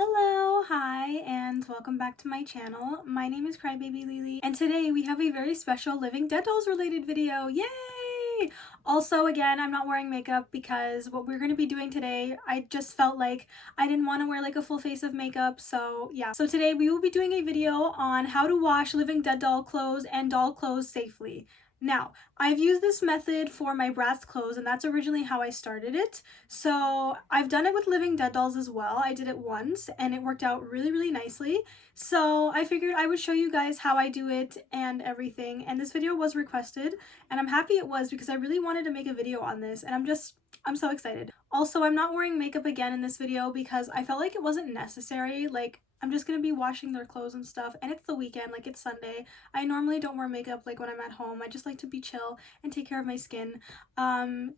Hello, hi, and welcome back to my channel. My name is crybabylilixo, and today we have a very special Living Dead Dolls related video. Yay! Also, again, I'm not wearing makeup because what we're going to be doing today, I just felt like I didn't want to wear like a full face of makeup, so yeah. So today we will be doing a video on how to wash Living Dead doll clothes and doll clothes safely. Now, I've used this method for my Bratz clothes, and that's originally how I started it. So I've done it with Living Dead dolls as well. I did it once and it worked out really nicely. So I figured I would show you guys how I do it and everything. And this video was requested and I'm happy it was because I really wanted to make a video on this and I'm so excited. Also, I'm not wearing makeup again in this video because I felt like it wasn't necessary. Like, I'm just gonna be washing their clothes and stuff, and it's the weekend, like it's Sunday. I normally don't wear makeup like when I'm at home. I just like to be chill and take care of my skin.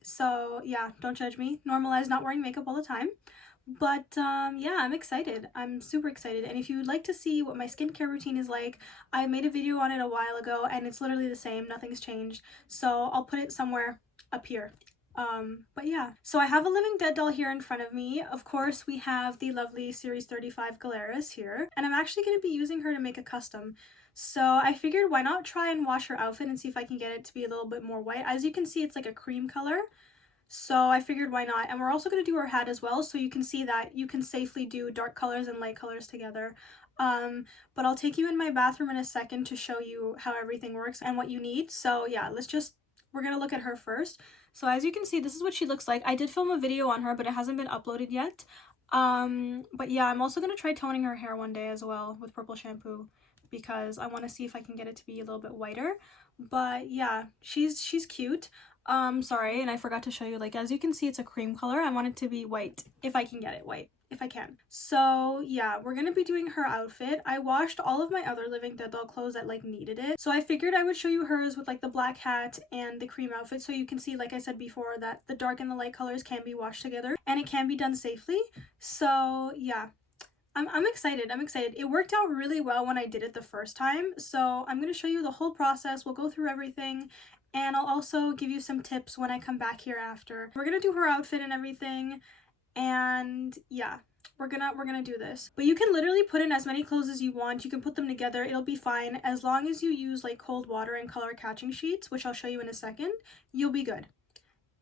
So yeah, don't judge me. Normalize not wearing makeup all the time. But yeah, I'm excited. I'm super excited. And if you would like to see what my skincare routine is like, I made a video on it a while ago and it's literally the same. Nothing's changed. So I'll put it somewhere up here. But yeah, so I have a Living Dead doll here in front of me. Of course, we have the lovely Series 35 Galeris here, and I'm actually going to be using her to make a custom. So I figured why not try and wash her outfit and see if I can get it to be a little bit more white. As you can see, it's like a cream color. So I figured why not. And we're also going to do her hat as well, so you can see that you can safely do dark colors and light colors together. But I'll take you in my bathroom in a second to show you how everything works and what you need. So yeah, we're going to look at her first. So as you can see, this is what she looks like. I did film a video on her, but it hasn't been uploaded yet. But yeah, I'm also going to try toning her hair one day as well with purple shampoo because I want to see if I can get it to be a little bit whiter. But yeah, she's cute. Sorry, and I forgot to show you, like, as you can see, it's a cream color. I want it to be white, if I can get it white, if I can. So yeah, we're gonna be doing her outfit. I washed all of my other Living Dead doll clothes that like needed it. So I figured I would show you hers with like the black hat and the cream outfit, so you can see, like I said before, that the dark and the light colors can be washed together and it can be done safely. So yeah. I'm excited. I'm excited. It worked out really well when I did it the first time. So I'm going to show you the whole process. We'll go through everything and I'll also give you some tips when I come back here after. We're going to do her outfit and everything. And yeah, we're gonna do this. But you can literally put in as many clothes as you want. You can put them together. It'll be fine as long as you use like cold water and color catching sheets, which I'll show you in a second. You'll be good.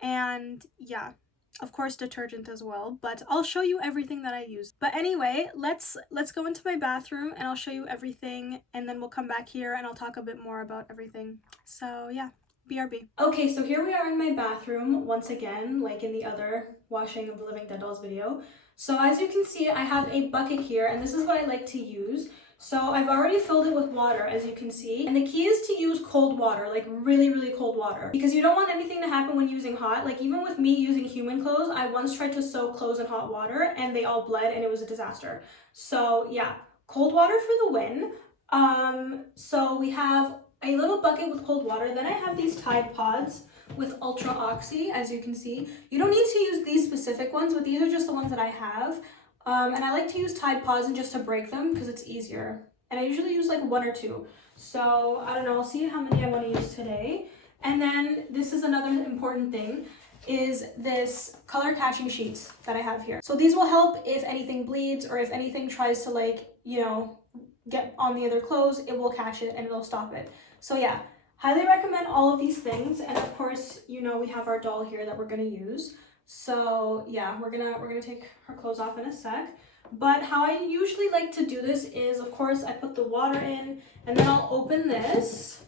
And yeah, of course detergent as well, but I'll show you everything that I use. But anyway, let's go into my bathroom and I'll show you everything and then we'll come back here and I'll talk a bit more about everything. So yeah, BRB. Okay, so here we are in my bathroom once again, like in the other washing of the Living Dead dolls video. So as you can see, I have a bucket here and this is what I like to use. So I've already filled it with water, as you can see. And the key is to use cold water, like really cold water. Because you don't want anything to happen when using hot. Like even with me using human clothes, I once tried to soak clothes in hot water and they all bled and it was a disaster. So yeah, cold water for the win. So we have a little bucket with cold water. Then I have these Tide Pods with Ultra Oxy, as you can see. You don't need to use these specific ones, but these are just the ones that I have. And I like to use Tide Pods and just to break them because it's easier. And I usually use like one or two. So I don't know, I'll see how many I want to use today. And then this is another important thing, is this color catching sheets that I have here. So these will help if anything bleeds or if anything tries to like, you know, get on the other clothes, it will catch it and it'll stop it. So yeah, highly recommend all of these things. And of course, you know, we have our doll here that we're gonna use. So yeah, we're gonna take her clothes off in a sec. But how I usually like to do this is, of course, I put the water in and then I'll open this.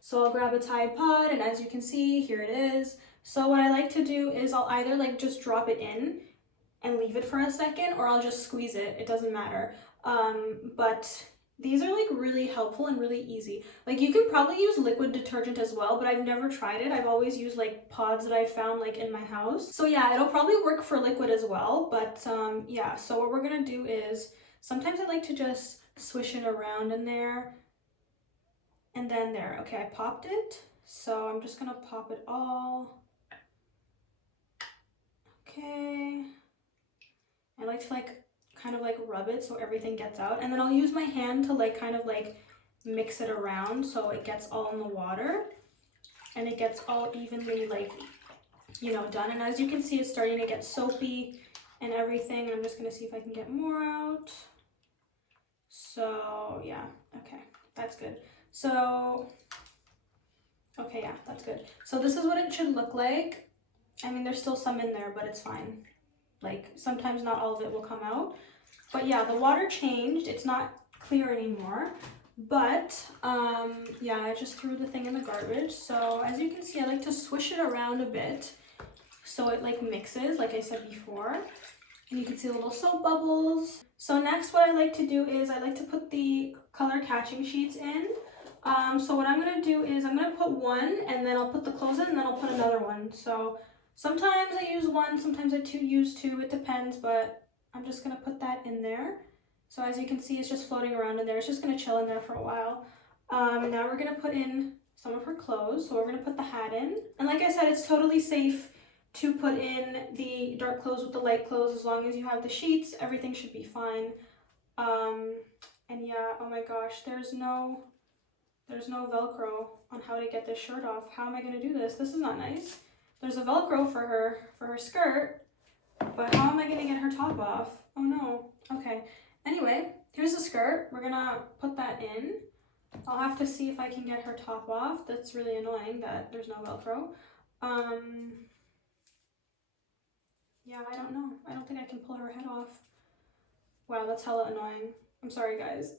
So I'll grab a Tide Pod and as you can see, here it is. So what I like to do is I'll either like just drop it in and leave it for a second or I'll just squeeze it. It doesn't matter. But these are like really helpful and really easy. Like you can probably use liquid detergent as well, but I've never tried it. I've always used like pods that I found like in my house. So yeah, it'll probably work for liquid as well. But yeah, so what we're gonna do is, sometimes I like to just swish it around in there and then there. Okay, I popped it. So I'm just gonna pop it all. Okay. I like to kind of rub it so everything gets out, and then I'll use my hand to kind of mix it around so it gets all in the water and it gets all evenly you know, done. And as you can see, it's starting to get soapy and everything. I'm just gonna see if I can get more out. So yeah, okay, that's good. So, okay, yeah, that's good. So this is what it should look like. I mean, there's still some in there, but it's fine. Like, sometimes not all of it will come out. But yeah, the water changed. It's not clear anymore. But, yeah, I just threw the thing in the garbage. So as you can see, I like to swish it around a bit so it like mixes, like I said before. And you can see the little soap bubbles. So next what I like to do is I like to put the color catching sheets in. So what I'm gonna do is I'm gonna put one and then I'll put the clothes in and then I'll put another one. So sometimes I use one, sometimes I use two, it depends, but I'm just gonna put that in there. So as you can see, it's just floating around in there. It's just gonna chill in there for a while. And now we're gonna put in some of her clothes. So we're gonna put the hat in. And like I said, it's totally safe to put in the dark clothes with the light clothes as long as you have the sheets. Everything should be fine. And yeah, oh my gosh, there's no Velcro on how to get this shirt off. How am I gonna do this? This is not nice. There's a Velcro for her skirt, but how am I gonna get her top off? Oh no. Okay. Anyway, here's the skirt. We're gonna put that in. I'll have to see if I can get her top off. That's really annoying that there's no Velcro. Yeah, I don't know. I don't think I can pull her head off. Wow, that's hella annoying. I'm sorry, guys.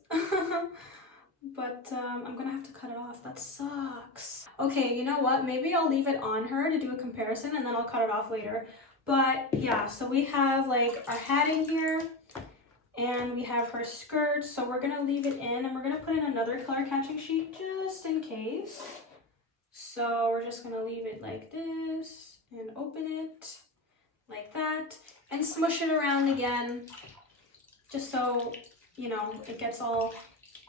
But I'm gonna have to cut it off. That sucks. Okay, you know what? Maybe I'll leave it on her to do a comparison and then I'll cut it off later. But yeah, so we have like our hat in here and we have her skirt. So we're gonna leave it in and we're gonna put in another color catching sheet just in case. So we're just gonna leave it like this and open it like that and smush it around again just so, you know, it gets all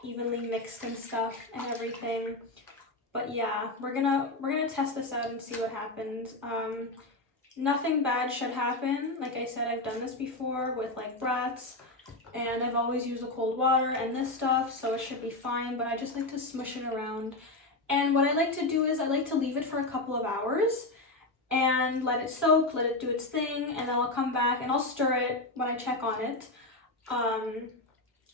evenly mixed and stuff and everything. But yeah, we're gonna test this out and see what happens. Nothing bad should happen. Like I said, I've done this before with like brats and I've always used the cold water and this stuff, so it should be fine, but I just like to smush it around. And what I like to do is I like to leave it for a couple of hours and let it soak, let it do its thing, and then I'll come back and I'll stir it when I check on it.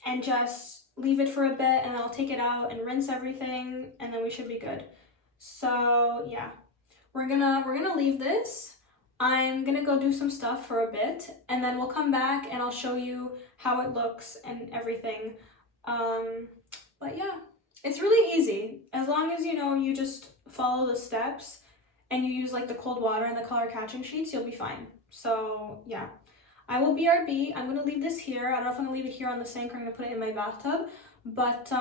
And just leave it for a bit and I'll take it out and rinse everything and then we should be good. So yeah, we're gonna leave this. I'm gonna go do some stuff for a bit and then we'll come back and I'll show you how it looks and everything. But yeah, it's really easy. As long as you know you just follow the steps and you use like the cold water and the color catching sheets, you'll be fine. So yeah. I will BRB. I'm going to leave this here. I don't know if I'm going to leave it here on the sink or I'm going to put it in my bathtub. But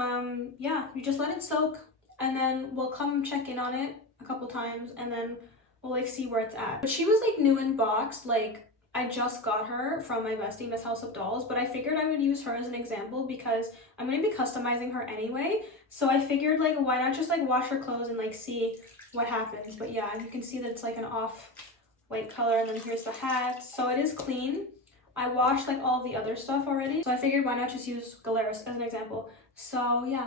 yeah, you just let it soak and then we'll come check in on it a couple times and then we'll like see where it's at. But she was like new in box. Like I just got her from my bestie, Miss House of Dolls, but I figured I would use her as an example because I'm going to be customizing her anyway. So I figured like why not just like wash her clothes and like see what happens. But yeah, you can see that it's like an off white color and then here's the hat. So it is clean. I washed like all the other stuff already, so I figured why not just use Galeris as an example. So yeah,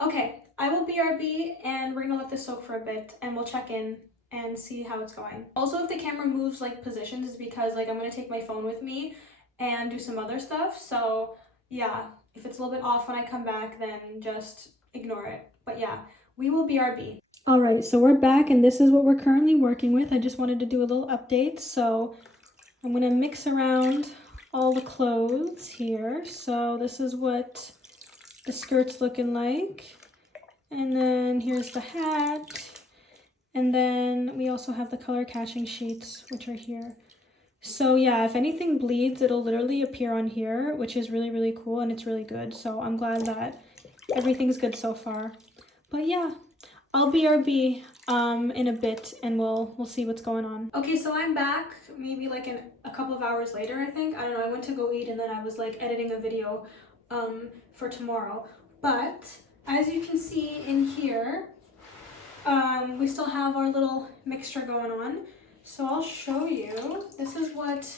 okay, I will BRB and we're gonna let this soak for a bit and we'll check in and see how it's going. Also, if the camera moves like positions, it's because like I'm gonna take my phone with me and do some other stuff. So yeah, if it's a little bit off when I come back, then just ignore it. But yeah, we will BRB. All right, so we're back and this is what we're currently working with. I just wanted to do a little update. So I'm gonna mix around all the clothes here. So this is what the skirt's looking like. And then here's the hat. And then we also have the color catching sheets, which are here. So yeah, if anything bleeds, it'll literally appear on here, which is really, really cool and it's really good. So I'm glad that everything's good so far. But yeah, I'll BRB in a bit and we'll see what's going on. Okay, so I'm back maybe like in a couple of hours later, I think. I don't know, I went to go eat and then I was like editing a video for tomorrow. But as you can see in here, we still have our little mixture going on. So I'll show you. This is what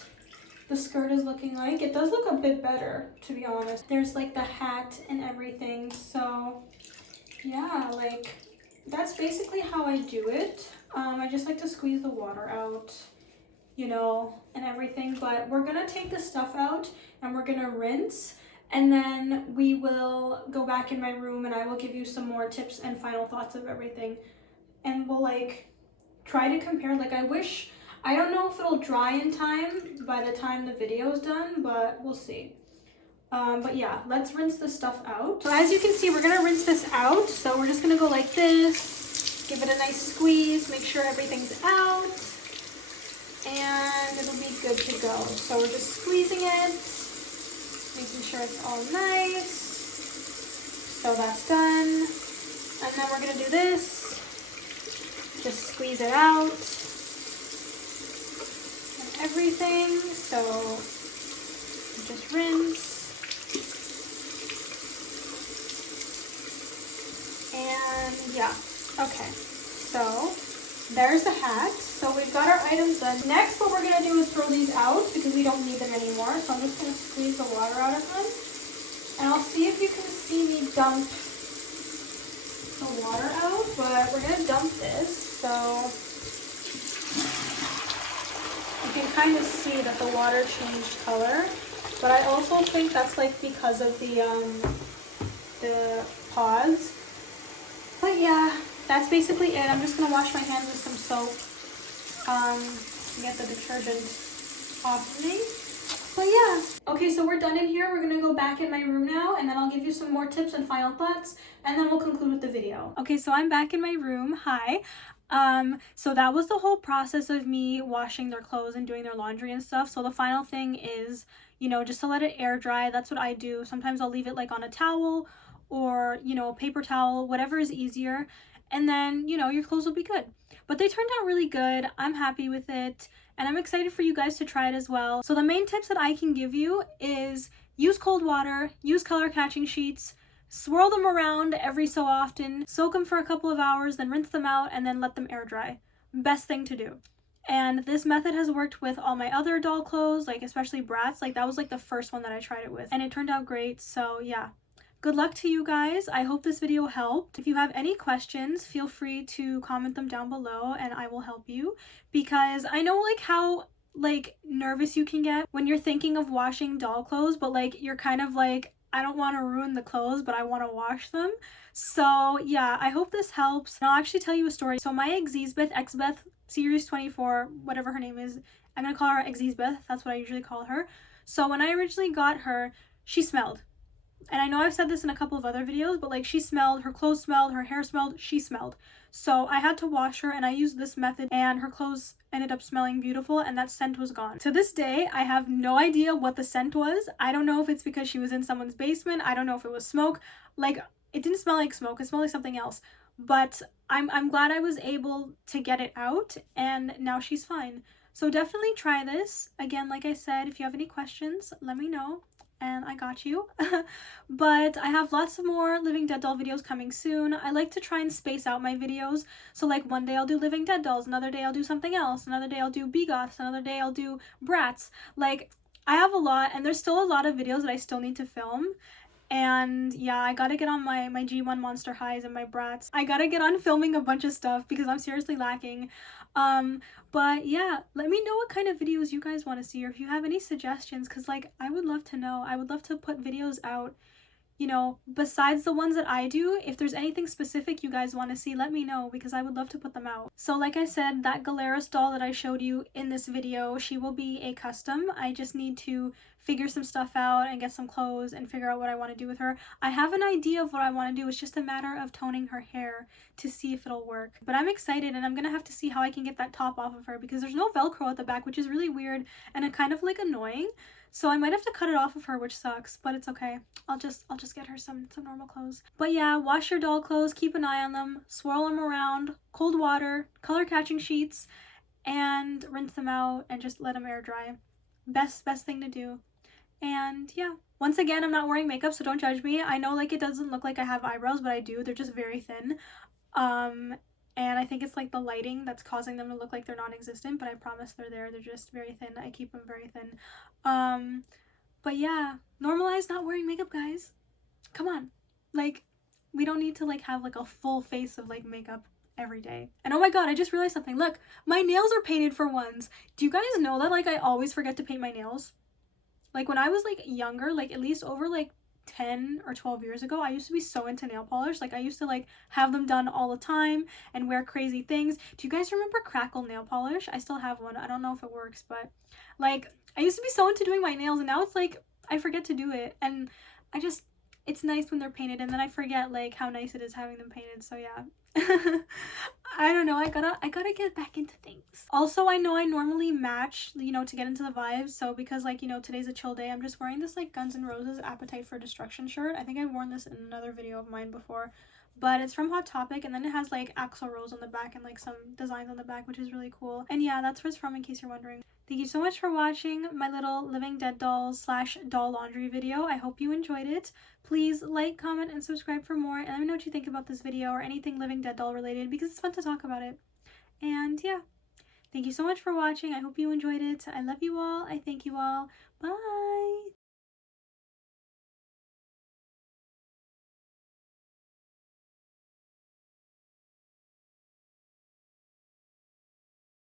the skirt is looking like. It does look a bit better, to be honest. There's like the hat and everything. So yeah, like that's basically how I do it. I just like to squeeze the water out you know, and everything. But we're gonna take the stuff out and we're gonna rinse, and then we will go back in my room and I will give you some more tips and final thoughts of everything. And we'll like try to compare. Like I don't know if it'll dry in time by the time the video is done, but we'll see. But yeah, let's rinse the stuff out. So as you can see, we're gonna rinse this out. So we're just gonna go like this, give it a nice squeeze, make sure everything's out, and it'll be good to go. So we're just squeezing it, making sure it's all nice. So that's done. And then we're gonna do this, just squeeze it out and everything. So just rinse. And yeah, okay, so there's the hat. So we've got our items done. Next, what we're gonna do is throw these out because we don't need them anymore. So I'm just gonna squeeze the water out of them. And I'll see if you can see me dump the water out, but we're gonna dump this. So you can kind of see that the water changed color. But I also think that's like because of the pods. But yeah, that's basically it. I'm just gonna wash my hands with some soap to get the detergent off of me. But yeah. Okay, so we're done in here. We're gonna go back in my room now, and then I'll give you some more tips and final thoughts, and then we'll conclude with the video. Okay, so I'm back in my room. Hi. So that was the whole process of me washing their clothes and doing their laundry and stuff. So the final thing is, you know, just to let it air dry. That's what I do. Sometimes I'll leave it like on a towel or, you know, a paper towel, whatever is easier. And then, you know, your clothes will be good. But they turned out really good. I'm happy with it. And I'm excited for you guys to try it as well. So the main tips that I can give you is use cold water, use color catching sheets, swirl them around every so often, soak them for a couple of hours, then rinse them out, and then let them air dry. Best thing to do. And this method has worked with all my other doll clothes, like especially Bratz. Like that was like the first one that I tried it with, and it turned out great. So yeah. Good luck to you guys. I hope this video helped. If you have any questions, feel free to comment them down below and I will help you, because I know like how like nervous you can get when you're thinking of washing doll clothes, but like you're kind of like, I don't want to ruin the clothes, but I want to wash them. So yeah, I hope this helps. And I'll actually tell you a story. So my Exbeth series 24, whatever her name is, I'm gonna call her Exbeth. That's what I usually call her. So when I originally got her, she smelled. And I know I've said this in a couple of other videos, but like she smelled, her clothes smelled, her hair smelled, she smelled. So I had to wash her and I used this method and her clothes ended up smelling beautiful and that scent was gone. To this day, I have no idea what the scent was. I don't know if it's because she was in someone's basement. I don't know if it was smoke. Like it didn't smell like smoke, it smelled like something else. But I'm glad I was able to get it out and now she's fine. So definitely try this. Again, like I said, if you have any questions, let me know. And I got you. But I have lots of more Living Dead doll videos coming soon. I like to try and space out my videos. So like one day I'll do Living Dead dolls, another day I'll do something else, another day I'll do Bigoths, another day I'll do Bratz. Like I have a lot and there's still a lot of videos that I still need to film. And yeah, I gotta get on my G1 Monster Highs and my Bratz. I gotta get on filming a bunch of stuff because I'm seriously lacking. But yeah, let me know what kind of videos you guys want to see or if you have any suggestions, because like I would love to know. I would love to put videos out, you know, besides the ones that I do. If there's anything specific you guys want to see, let me know because I would love to put them out. So like I said, that Galeras doll that I showed you in this video, she will be a custom. I just need to figure some stuff out and get some clothes and figure out what I want to do with her. I have an idea of what I want to do. It's just a matter of toning her hair to see if it'll work. But I'm excited and I'm gonna have to see how I can get that top off of her because there's no Velcro at the back, which is really weird and kind of like annoying. So I might have to cut it off of her, which sucks, but it's okay. I'll just get her some normal clothes. But yeah, wash your doll clothes, keep an eye on them, swirl them around, cold water, color catching sheets, and rinse them out and just let them air dry. Best thing to do. And yeah, once again, I'm not wearing makeup, so don't judge me. I know like it doesn't look like I have eyebrows, but I do. They're just very thin. And I think it's like the lighting that's causing them to look like they're non-existent, but I promise they're there. They're just very thin. I keep them very thin. But yeah, normalize not wearing makeup, guys. Come on. Like, we don't need to like have like a full face of like makeup every day. And oh my god, I just realized something. Look, my nails are painted for once. Do you guys know that like I always forget to paint my nails? Like when I was like younger, like at least over like 10 or 12 years ago, I used to be so into nail polish. Like I used to like have them done all the time and wear crazy things. Do you guys remember Crackle nail polish? I still have one. I don't know if it works, but like I used to be so into doing my nails, and now it's like I forget to do it. And I just, it's nice when they're painted, and then I forget like how nice it is having them painted. So yeah. I don't know, I gotta get back into things. Also, I know I normally match, you know, to get into the vibes. So because like, you know, today's a chill day, I'm just wearing this like Guns N' Roses Appetite for Destruction shirt. I think I've worn this in another video of mine before, but it's from Hot Topic, and then it has like Axl Rose on the back and like some designs on the back, which is really cool. And yeah, that's where it's from, in case you're wondering. Thank you so much for watching my little Living Dead Dolls / doll laundry video. I hope you enjoyed it. Please like, comment, and subscribe for more, and let me know what you think about this video or anything Living Dead doll related, because it's fun to talk about it. And yeah, thank you so much for watching. I hope you enjoyed it. I love you all. I thank you all. Bye!